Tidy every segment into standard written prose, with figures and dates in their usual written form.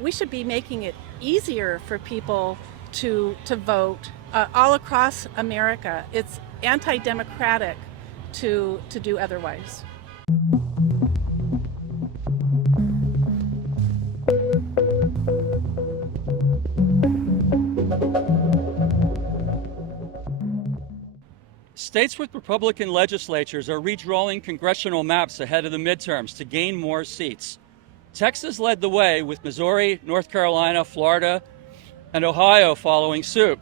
we should be making it easier for people to vote all across America. It's anti-democratic to do otherwise. States with Republican legislatures are redrawing congressional maps ahead of the midterms to gain more seats. Texas led the way, with Missouri, North Carolina, Florida, and Ohio following suit.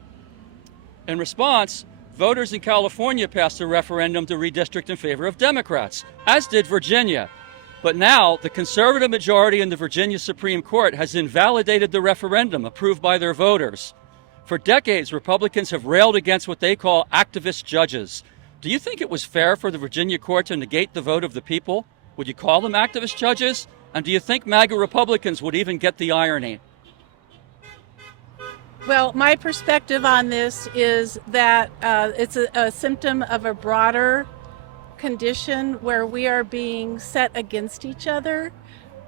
In response, voters in California passed a referendum to redistrict in favor of Democrats, as did Virginia. But now, the conservative majority in the Virginia Supreme Court has invalidated the referendum approved by their voters. For decades, Republicans have railed against what they call activist judges. Do you think it was fair for the Virginia court to negate the vote of the people? Would you call them activist judges? And do you think MAGA Republicans would even get the irony? Well, my perspective on this is that it's a symptom of a broader condition where we are being set against each other.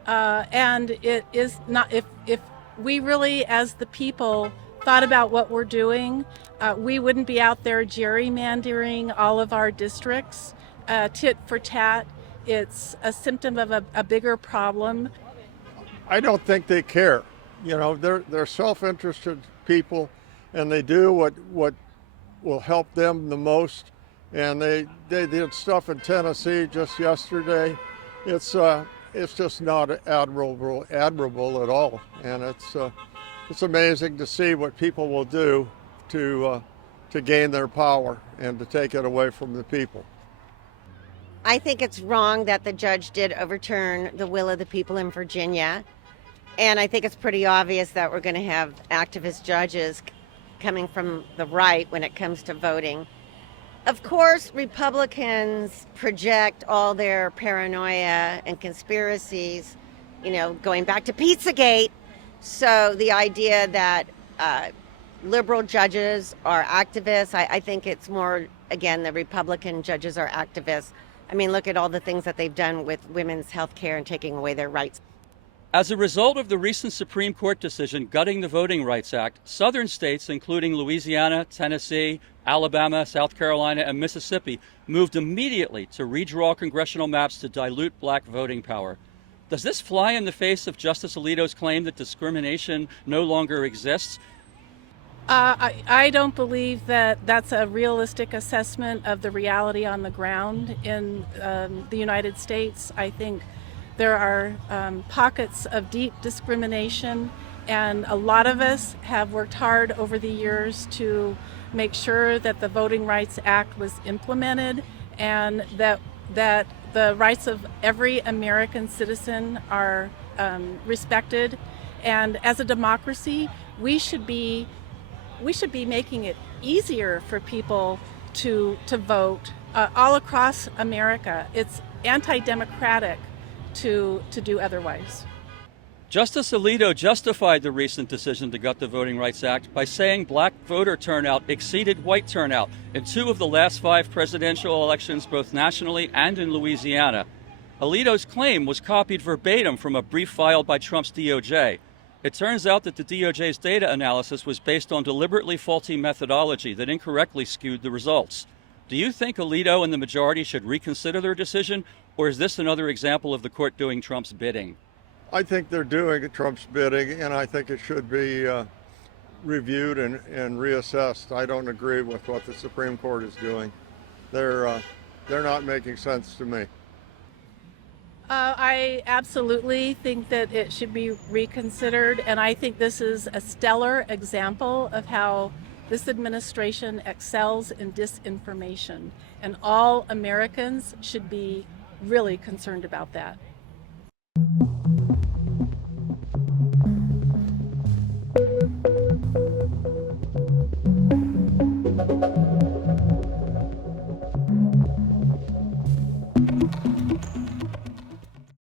And it is not, if we really, as the people, thought about what we're doing, we wouldn't be out there gerrymandering all of our districts, tit for tat. It's a symptom of a bigger problem. I don't think they care. You know, they're self-interested people, and they do what will help them the most. And they did stuff in Tennessee just yesterday. It's just not admirable at all, and it's amazing to see what people will do to gain their power and to take it away from the people. I think it's wrong that the judge did overturn the will of the people in Virginia. And I think it's pretty obvious that we're going to have activist judges coming from the right when it comes to voting. Of course, Republicans project all their paranoia and conspiracies, you know, going back to Pizzagate. So the idea that liberal judges are activists, I think it's more, again, the Republican judges are activists. I mean, look at all the things that they've done with women's health care and taking away their rights. As a result of the recent Supreme Court decision gutting the Voting Rights Act, southern states, including Louisiana, Tennessee, Alabama, South Carolina, and Mississippi, moved immediately to redraw congressional maps to dilute black voting power. Does this fly in the face of Justice Alito's claim that discrimination no longer exists? I don't believe that that's a realistic assessment of the reality on the ground in the United States. I think there are pockets of deep discrimination, and a lot of us have worked hard over the years to make sure that the Voting Rights Act was implemented and that the rights of every American citizen are respected. And as a democracy, we should be making it easier for people to vote all across America. It's anti-democratic to do otherwise. Justice Alito justified the recent decision to gut the Voting Rights Act by saying black voter turnout exceeded white turnout in 2 of the last 5 presidential elections, both nationally and in Louisiana. Alito's claim was copied verbatim from a brief filed by Trump's DOJ. It turns out that the DOJ's data analysis was based on deliberately faulty methodology that incorrectly skewed the results. Do you think Alito and the majority should reconsider their decision, or is this another example of the court doing Trump's bidding? I think they're doing Trump's bidding, and I think it should be reviewed and reassessed. I don't agree with what the Supreme Court is doing. They're not making sense to me. I absolutely think that it should be reconsidered, and I think this is a stellar example of how this administration excels in disinformation, and all Americans should be really concerned about that.